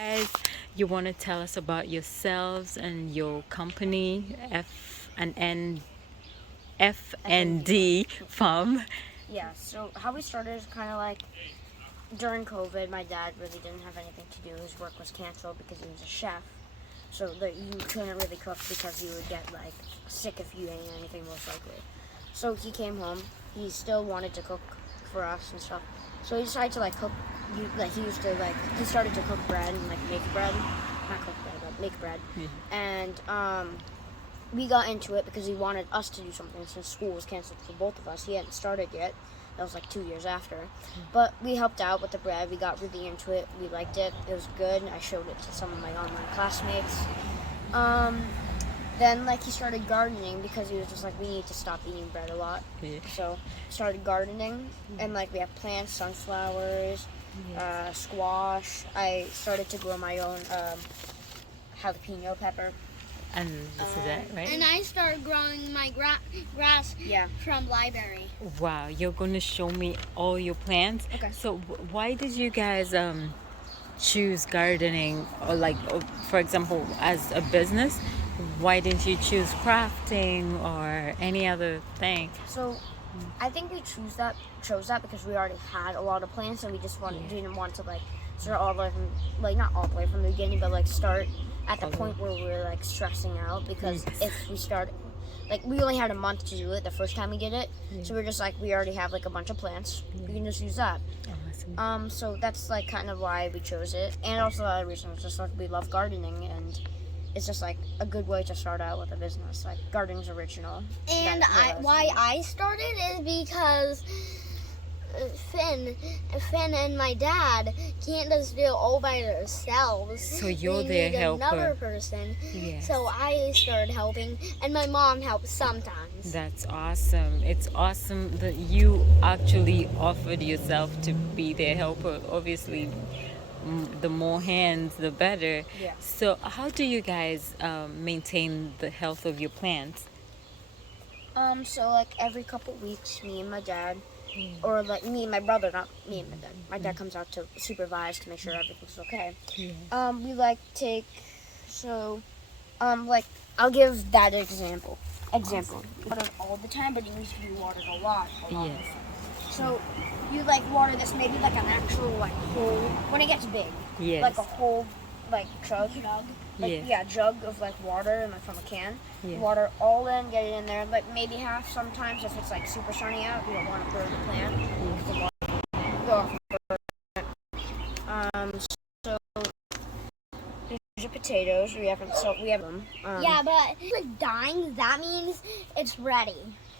Guys, you want to tell us about yourselves and your company, FND. F&D Farm. Yeah, so how we started is kind of like during COVID, my dad really didn't have anything to do. His work was canceled because he was a chef. So that you couldn't really cook because you would get like sick if you ate anything most likely. So he came home. He still wanted to cook for us and stuff. So he decided to like cook. He started to cook bread and like make bread, not cook bread, but make bread. And we got into it because he wanted us to do something since school was canceled for both of us. He hadn't started yet. That was like 2 years after. But we helped out with the bread. We got really into it. We liked it. It was good. I showed it to some of my online classmates. Then like he started gardening because he was just like, we need to stop eating bread a lot. So started gardening and like we have plants, sunflowers, squash. I started to grow my own jalapeno pepper. And this is it, right? And I started growing my grass from library. Wow, you're going to show me all your plants. Okay. So why did you guys choose gardening, or like, for example, as a business? Why didn't you choose crafting or any other thing? So I think we chose that because we already had a lot of plants and we just didn't want to like start all the way from, like not all the way from the beginning, but like start at the point where we were like stressing out, because if we start, like we only had a month to do it the first time we did it, so we're just like, we already have like a bunch of plants, we can just use that. So that's like kind of why we chose it, and also the other reason is just like we love gardening, and it's just like a good way to start out with a business. Like gardening's original. And why I started is because Finn and my dad can't just do it all by themselves. So you're they their need helper. another person. Yes. So I started helping, and my mom helps sometimes. That's awesome. It's awesome that you actually offered yourself to be their helper. Obviously, the more hands, the better. Yeah. So, how do you guys maintain the health of your plants? So like every couple weeks, me and my dad, or like me and my brother, not me and my dad. My dad comes out to supervise to make sure everything's okay. We like take, so, like I'll give that example. Water all the time, but it needs to be watered a lot. Yes. So you like water this maybe like an actual like whole, when it gets big, Yes. like a whole like jug. Like, Yes. yeah, jug of like water and like from a can. Yeah. Water all in, get it in there. Like maybe half sometimes if it's like super sunny out. You don't want to burn the plant. The water go off and burn. So these are potatoes. We have them. Yeah, but like dying, that means it's ready.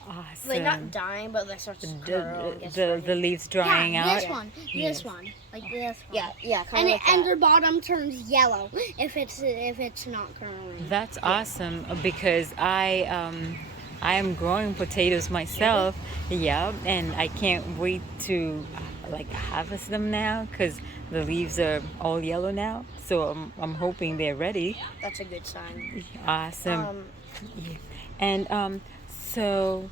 Awesome. Like not dying, but like starts to curl. and gets the ready. leaves drying yeah, out. this one, Yes. this one, like this one. Yeah, kind And of like that. and the bottom turns yellow if it's not curling. That's awesome, because I am growing potatoes myself. Yeah, and I can't wait to like harvest them now, because the leaves are all yellow now. So I'm hoping they're ready. That's a good sign. Awesome. And so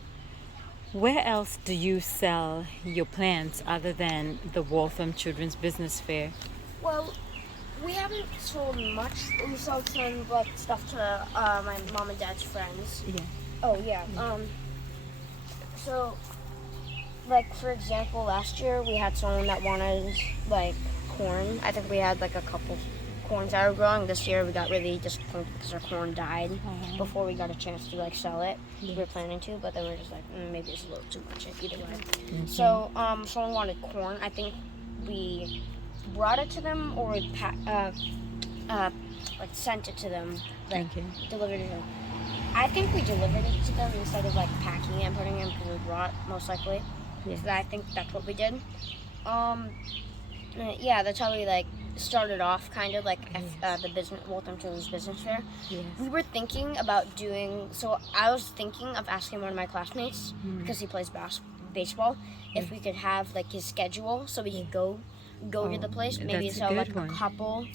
where else do you sell your plants other than the Waltham Children's Business Fair? Well, we haven't sold much. We sold some like stuff to my mom and dad's friends. Yeah. Oh yeah. So, like for example, last year we had someone that wanted like corn. I think we had like a couple corns that were growing. This year we got really disappointed because our corn died before we got a chance to like sell it. We were planning to, but then we were just like, maybe it's a little too much either way. So someone wanted corn. I think we brought it to them, or we like sent it to them, like Okay. delivered it to them. I think we delivered it to them instead of like packing it and putting it in, because we brought, most likely. Yes. So I think that's what we did. Yeah, that's how we like started off, kind of like the business, Waltham Children's Business Fair. Yes. We were thinking about doing, so I was thinking of asking one of my classmates, because he plays baseball, if we could have like his schedule so we could go to the place, maybe that's a sell good like one. a couple,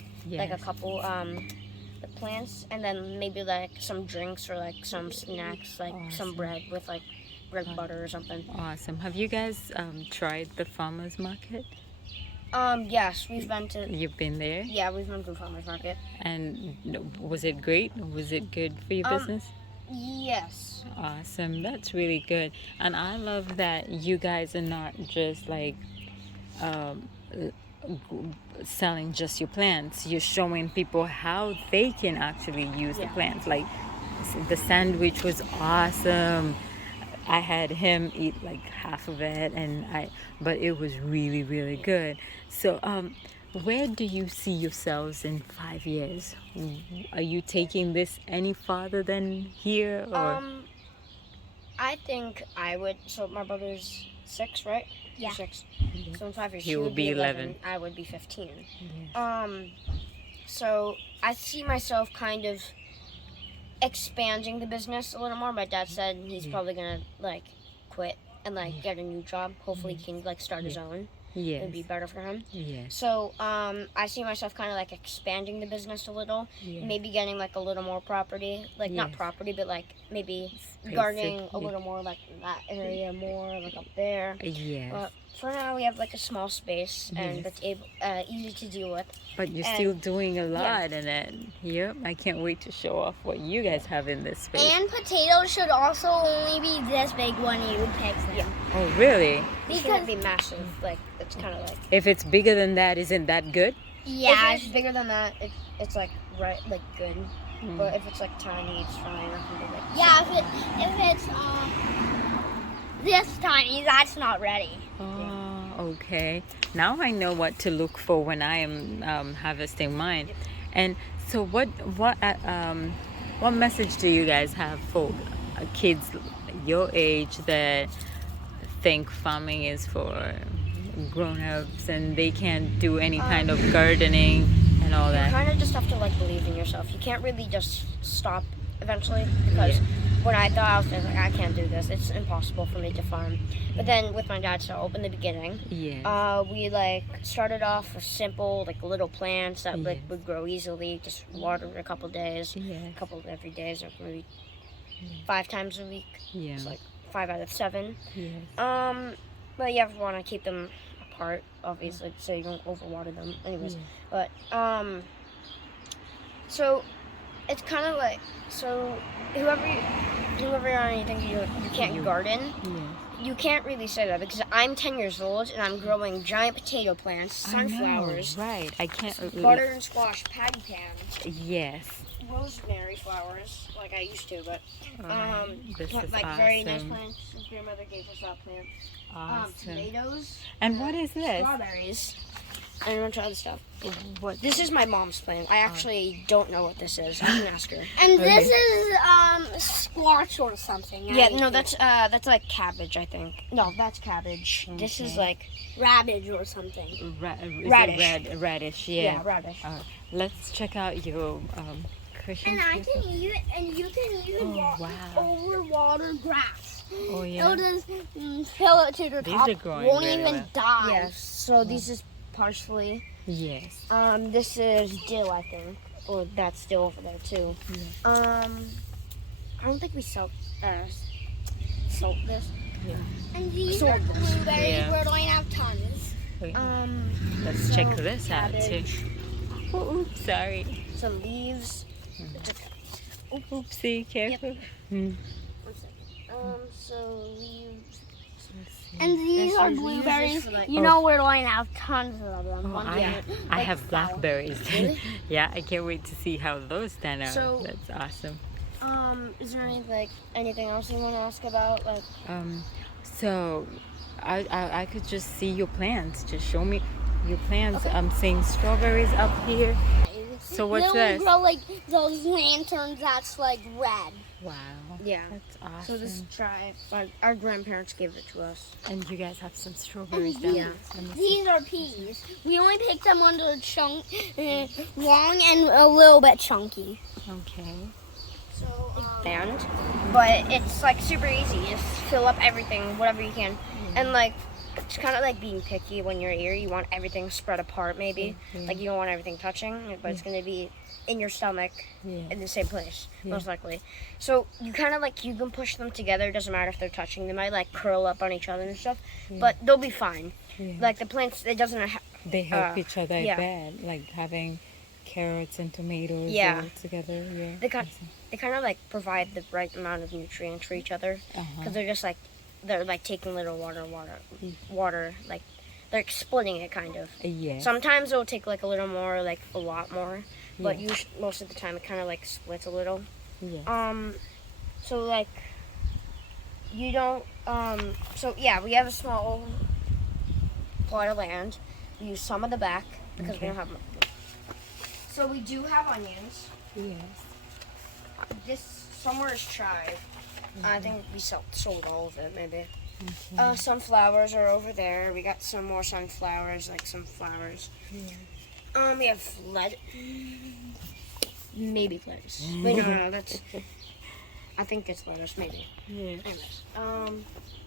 the plants, and then maybe like some drinks or like some snacks, like some bread with like bread butter or something. Awesome. Have you guys tried the farmers market? Yes, we've been to. You've been there? Yeah, we've been to the farmers market. And was it great? Was it good for your business? Yes. Awesome. That's really good. And I love that you guys are not just like um, selling just your plants. You're showing people how they can actually use the Yeah. plants. Like the sandwich was awesome. I had him eat like half of it, but it was really, really good. So, where do you see yourselves in 5 years? Are you taking this any farther than here, or? I think I would. So my brother's 6, right? Yeah. 6. So in 5 years, He will would be 11. I would be 15. Yes. So I see myself kind of expanding the business a little more. My dad said he's probably gonna like quit and like get a new job. Hopefully, he can like start his own. Yes. It'd be better for him. Yes. So I see myself kind of like expanding the business a little. Yeah. Maybe getting like a little more property, like not Yes. property, but like maybe Space gardening it, a little more, like in that area more, like up there. Yes. But for now, we have like a small space, and Yes. it's easy to deal with. But you're and- still doing a lot in it. Yep. I can't wait to show off what you guys have in this space. And potatoes should also only be this big when you pick them. Yeah. Oh, really? It Because shouldn't be massive. Like it's kind of like If it's bigger than that, isn't that good? yeah, if it's bigger than that, it's like right, like good. Mm. But if it's like tiny, it's fine. I can do like yeah. If it's this tiny, that's not ready. Oh, okay. Now I know what to look for when I am harvesting mine. And so, what message do you guys have for kids your age that think farming is for grown-ups and they can't do any kind of gardening and all You that? kind of just have to like believe in yourself. You can't really just stop eventually because when I thought I was like I can't do this, it's impossible for me to farm. But then with my dad's help in the beginning, Yeah. we like started off with simple like little plants that like Yes. would grow easily. Just water a couple days, Yeah. a couple of every days, or maybe 5 times a week. Yeah. It's like 5 out of 7. Yes. But you ever want to keep them apart, obviously, so you don't overwater them. Anyways, but so it's kind of like whoever you're on anything you can't garden. Yeah. You can't really say that because I'm 10 years old and I'm growing giant potato plants, sunflowers, I know, right? I can't. butter and squash, patty pan, Yes. rosemary flowers, like I used to, but This is like awesome. very nice plants. His grandmother gave us that plant. Awesome. Tomatoes, And what is this? strawberries, and a bunch of other stuff. What? This is my mom's plant. I actually don't know what this is. I can ask her. And this is squash or something. Yeah, I no, think. that's like cabbage, I think. No, that's cabbage. This is Okay. like Rabbit or something. Radish. Radish, yeah. yeah, radish. Let's check out your cushions. And I can use and you can use Oh, wow. overwater grass. Oh, It'll yeah. just fill it to the These top. are growing Won't really even well. die. Yes. So this is parsley. Yes. This is dill, I think, or that's dill over there too. I don't think we salt this. And these So- are blueberries. Yeah. We're going to have tons. Let's so check this out too. cabbage, Oh, oops, sorry. some leaves. It's okay. Oopsie, careful. Hmm. One second. So leaves. And these This are is- blueberries. these are like- You know we're going to have tons of them. Oh, One I day. I Like have flower. blackberries. Really? Yeah, I can't wait to see how those turn out. So- That's awesome. Is there anything else you want to ask about? Like, So I could just see your plants. Just show me your plants. I'm seeing strawberries up here. So what's then we this? grow like those lanterns that's like red. Wow. yeah. That's awesome. So this tribe, our grandparents gave it to us. And you guys have some strawberries And down yeah. there. Let me see. These are peas. We only picked them when they're long and a little bit chunky. Okay. So And, but it's like super easy. You just fill up everything, whatever you can, and like it's kind of like being picky when you're here. You want everything spread apart, maybe. Like you don't want everything touching, but it's gonna be in your stomach Yeah. in the same place, Yeah. most likely. So you kind of like you can push them together. It doesn't matter if they're touching. They might like curl up on each other and stuff, but they'll be fine. Yeah. Like the plants, it doesn't They help each other, yeah. I bet. Like having carrots and tomatoes Yeah. all together. Yeah. They kind of like provide the right amount of nutrients for each other because they're just like they're like taking little water like they're splitting it kind of. Yeah. Sometimes it'll take like a little more, like a lot more, but most of the time it kind of like splits a little. Yeah. So like you don't so yeah, we have a small plot of land. We use some of the back because we don't have much. So we do have onions. Yes. This somewhere is chive. I think we sold all of it maybe. Sunflowers are over there. We got some more sunflowers, like some flowers. We have maybe lettuce. Wait, no, that's. I think it's lettuce, maybe. Yeah. Anyways,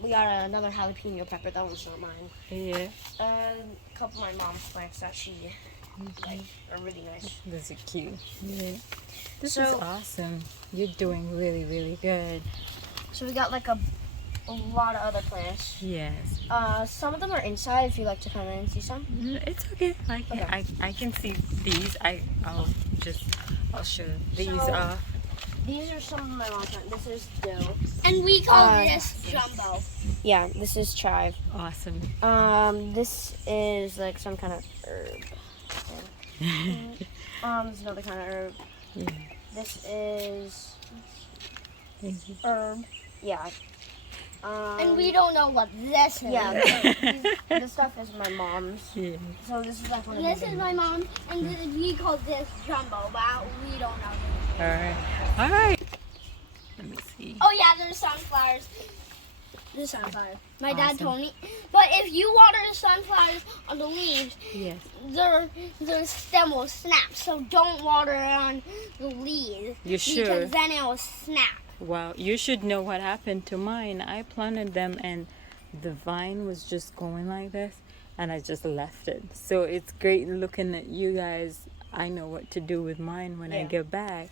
we got another jalapeno pepper. That one's not mine. Yeah. A couple of my mom's plants that she like are really nice. This is cute. Yeah. This So- is awesome. You're doing really, really good. So we got like a lot of other plants. Yes. Some of them are inside. If you like to come in and see some. It's okay. Okay. I can see these. I'll show these So- off. These are some of my mom's plants. This is dill. And we call Uh, this jumbo. Yeah, this is chive. Awesome. This is like some kind of herb. This is another kind of herb. Yeah. This is Thank you. herb. Yeah. And we don't know what this is. Yeah. This stuff is my mom's. Yeah. So this is like one of This the is my mom, and we call this jumbo, but we don't know. All right. All right. Let me see. Oh yeah, there's sunflowers. There's sunflowers. My dad Awesome. told me. But if you water the sunflowers on the leaves, Yes. the stem will snap. So don't water it on the leaves. You sure? Because then it will snap. Wow. You should know what happened to mine. I planted them and the vine was just going like this and I just left it. So it's great looking at you guys. I know what to do with mine when I Yeah. get back.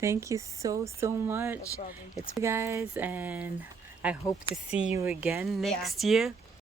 Thank you so much. No problem. It's guys, and I hope to see you again next year.